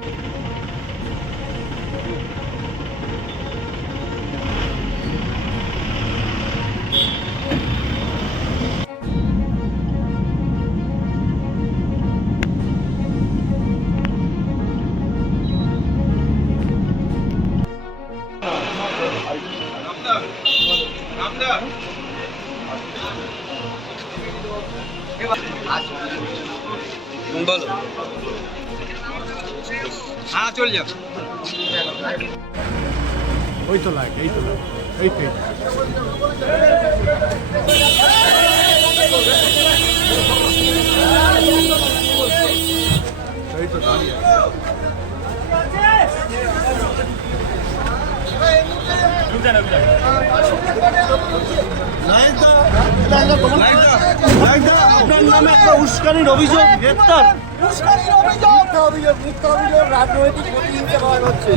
बोलो हाँ चल जाओ ওই তো লাইট এই তো লাইট এই তো এই তো দাঁড়িয়ে আপনার নামে একটা উস্কানির অভিযোগ গ্রেপ্তার রাজনৈতিক প্রতিহিংসা করা হচ্ছে।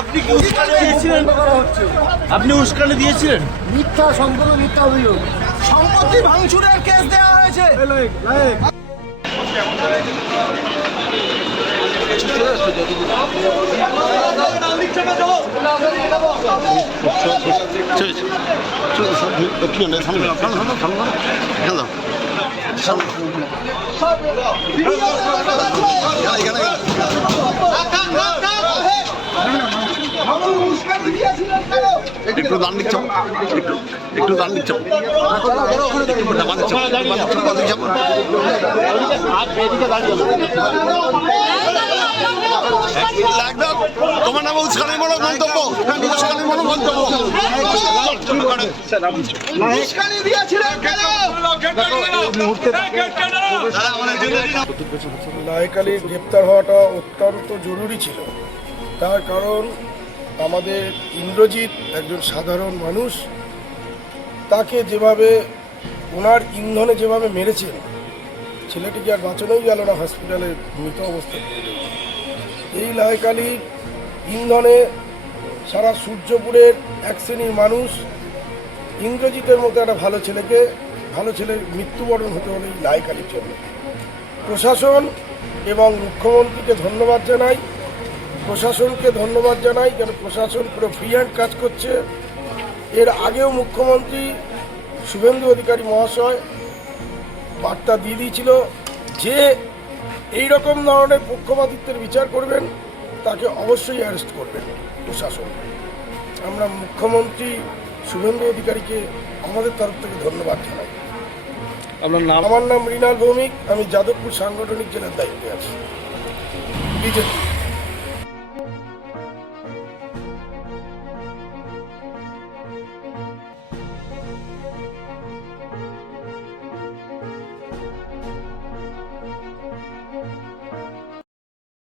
আপনি কি উস্কানি দিয়েছিলেন? আপনি উস্কানি দিয়েছিলেন? মিথ্যা, সম্পূর্ণ মিথ্যা অভিযোগ। সম্পত্তি ভাঙচুরের কেস দেওয়া হয়েছে। একটু দান দিচ্ছ একটু দান দিচ্ছ তোমার নামে উস্কানিমূলক মন্তব্য নায়েক আলীর গ্রেপ্তার হওয়াটা অত্যন্ত জরুরি ছিল। তার কারণ আমাদের ইন্দ্রজিৎ একজন সাধারণ মানুষ, তাকে যেভাবে ওনার ইন্ধনে যেভাবে মেরেছেন, ছেলেটিকে আর বাঁচানোই গেল না, হসপিটালে মৃত অবস্থায়। এই নায়েক আলীর ইন্ধনে সারা সূর্যপুরের এক শ্রেণীর মানুষ ইন্দ্রজিতের মতো একটা ভালো ছেলের মৃত্যুবরণ হতে হলো এই নায়েক আলীর জন্য। প্রশাসন এবং মুখ্যমন্ত্রীকে ধন্যবাদ জানাই, কেন প্রশাসন পুরো ফ্রি হ্যান্ড কাজ করছে। এর আগেও মুখ্যমন্ত্রী শুভেন্দু অধিকারী মহাশয় বার্তা দিয়ে দিয়েছিল যে এই রকম ধরনের পক্ষপাতিত্বের বিচার করবেন, তাকে অবশ্যই অ্যারেস্ট করবেন প্রশাসন। আমরা মুখ্যমন্ত্রী শুভেন্দু অধিকারীকে আমাদের তরফ থেকে ধন্যবাদ জানাই। আমার নাম মৃণাল ভৌমিক, আমি যাদবপুর সাংগঠনিক জেলার দায়িত্বে আছি বিজেপি।